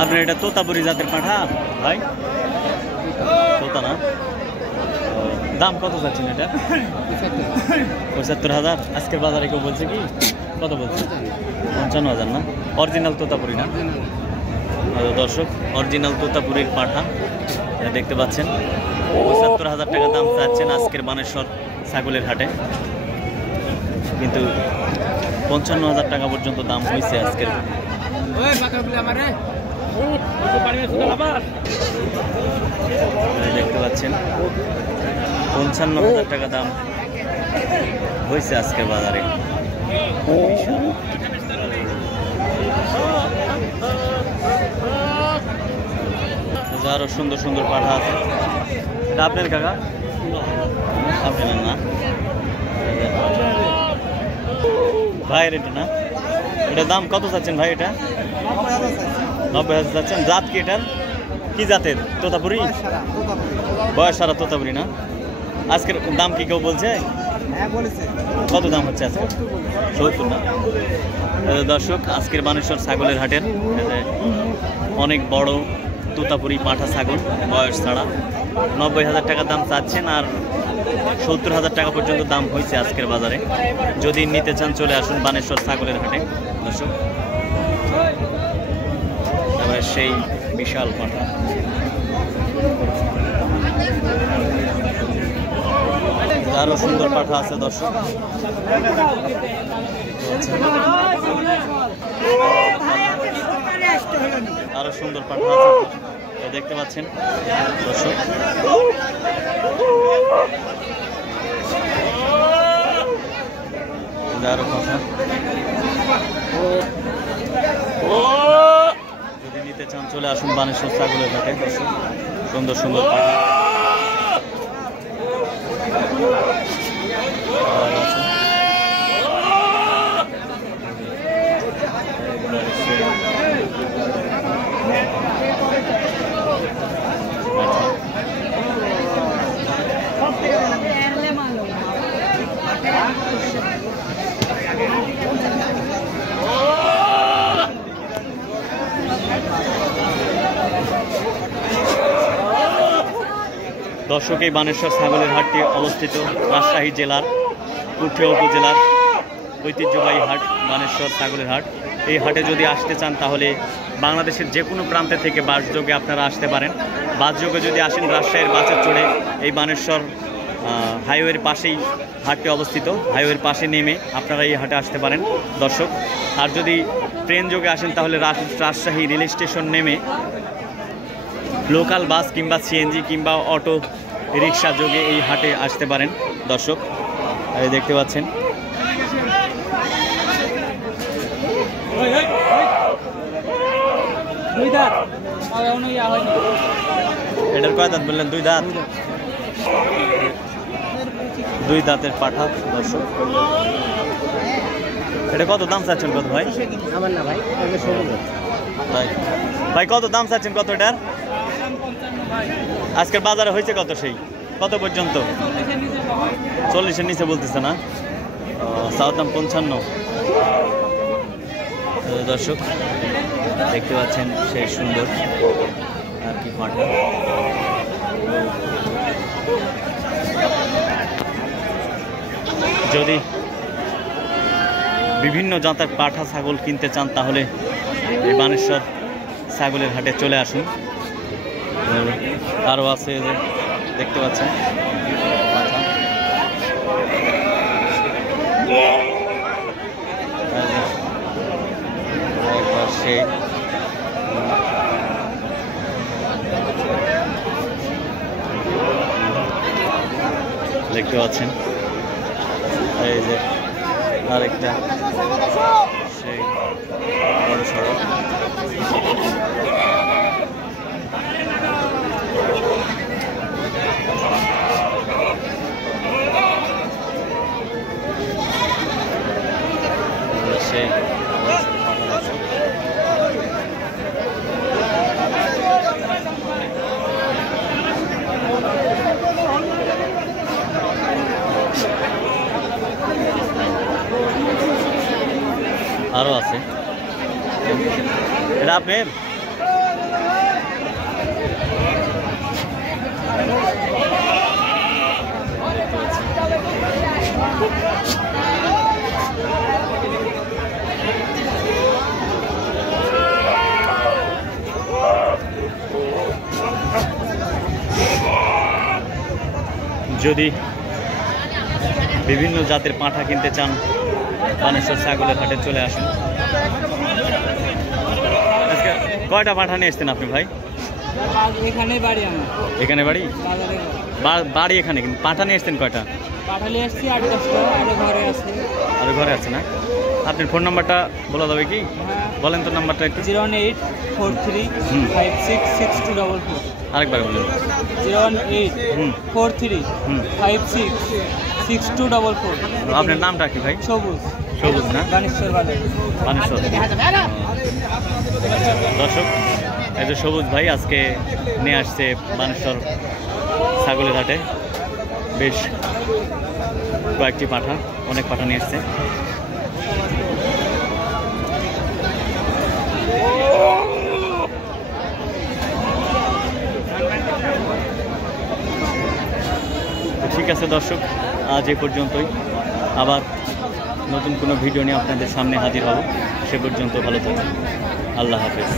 আপনার এটা তোতাপুরি জাতের পাঠা ভাই? তোতা না? দাম কত চাচ্ছেন এটা? ৭৫,০০০। আজকের বাজারে কেউ বলছে কি কত বলছে? ৫৫,০০০ না? অরিজিনাল তোতাপুরি না? দর্শক, অরিজিনাল তোতাপুরির পাঠা দেখতে পাচ্ছেন। ৭৫,০০০ টাকা দাম চাচ্ছেন আজকের বানেশ্বর ছাগলের হাটে, কিন্তু ৫৫,০০০ টাকা পর্যন্ত দাম হয়েছে আজকের। দেখতে পাচ্ছেন ৫৫,০০০ টাকা দাম হয়েছে আজকের বাজারে। আরো সুন্দর সুন্দর পাঠা আছে। এটা আপনার কাকা? আপনার না ভাইয়ের এটা না? এটার দাম কত চাচ্ছেন ভাই? এটা ৯০,০০০ চাচ্ছেন। জাত কি এটার? কি জাতের? তোতাপুরি? বয়স সারা তোতাপুরি না? আজকের দাম কি কেউ বলছে? কত দাম হচ্ছে আজকে? ৭০ না? দর্শক, আজকের বানেশ্বর ছাগলের হাটের অনেক বড় তোতাপুরি পাঠা ছাগল, বয়স ছাড়া। ৯০,০০০ টাকা দাম চাচ্ছেন, আর ৭০,০০০ টাকা পর্যন্ত দাম হয়েছে আজকের বাজারে। যদি নিতে চান চলে আসুন বানেশ্বর ছাগলের হাটে দর্শক। তারপরে সেই বিশাল পাঠা, আরো সুন্দর পাঠা আছে দর্শক। আরো সুন্দর পাঠা আছে দেখতে পাচ্ছেন দর্শক। আরো কথা, যদি নিতে চান চলে আসুন বানেশ্বর ছাগলের হাটে দর্শক। সুন্দর সুন্দর পাঠা দর্শক। এই বানেশ্বর ছাগলের হাটটি অবস্থিত রাজশাহী জেলার পুঠিয়া উপজেলার ঐতিহ্যবাহী হাট বানেশ্বর ছাগলের হাট। এই হাটে যদি আসতে চান তাহলে বাংলাদেশের যে কোনো প্রান্তে থেকে বাসযোগে আপনারা আসতে পারেন। বাসযোগে যদি আসেন রাজশাহীর বাসে চড়ে এই বানেশ্বর হাইওয়ের পাশেই হাটটি অবস্থিত। হাইওয়ের পাশে নেমে আপনারা এই হাটে আসতে পারেন দর্শক। আর যদি ট্রেন যোগে আসেন তাহলে রাজশাহী রেল স্টেশন নেমে লোকাল বাস কিংবা সিএনজি কিংবা অটো রিক্সা যোগে এই হাটে আসতে পারেন দর্শক। দেখতে পাচ্ছেন এটার কয় দাঁত বললেন? ২ দাঁত। ২ দাঁতের পাঠা দর্শক। এটা কত দাম চাচ্ছেন কত ভাই? ভাই কত দাম চাচ্ছেন কত এটার? আজকের বাজারে হয়েছে কত? সেই কত পর্যন্ত? ৪০-এর নিচে বলতেছে না? চাওয়ার দাম ৫৫। দর্শক দেখতে পাচ্ছেন সেই সুন্দর আর কি পাঠা। যদি বিভিন্ন জাতের পাঠা ছাগল কিনতে চান তাহলে এই বানেশ্বর ছাগলের হাটে চলে আসুন। আরও আছে যে দেখতে পাচ্ছেন পাঠা। সেই দেখতে পাচ্ছেন এই যে আরেকটা সেই বড় সড়ক। সেই আরো আছে। এটা আপনার যদি বিভিন্ন জাতের পাঁঠা কিনতে চান বানেশ্বর ছাগলের হাটে চলে আসুন। আজকে কয়টা পাঁঠা নিয়ে এসছেন আপনি ভাই? এখানে বাড়ি আমার। এখানে বাড়ি? বাড়ি এখানে, কিন্তু পাঁঠা নিয়ে এসছেন কয়টা? পাঠা নিয়ে আসছি 8-10টা, আর ঘরে আছে। আর ঘরে আছে না? আপনার ফোন নাম্বারটা বলা যাবে কি? বলেন তো নাম্বারটা একটু। 01843566244। আরেকবার বলুন। 01843566244। আপনার নামটা কি ভাই? সবুজ। সবুজ না? বানেশ্বর বাজার। বানেশ্বর। দর্শক, এই যে সবুজ ভাই আজকে নিয়ে আসছে বানেশ্বর ছাগলের হাটে বেশ কয়েকটি পাঁঠা, অনেক পাঁঠা নিয়ে আসছে। ঠিক আছে দর্শক, আজ এ পর্যন্তই। আবার নতুন কোনো ভিডিও নিয়ে আপনাদের সামনে হাজির হব। সে পর্যন্ত ভালো থাকুন। আল্লাহ হাফেজ।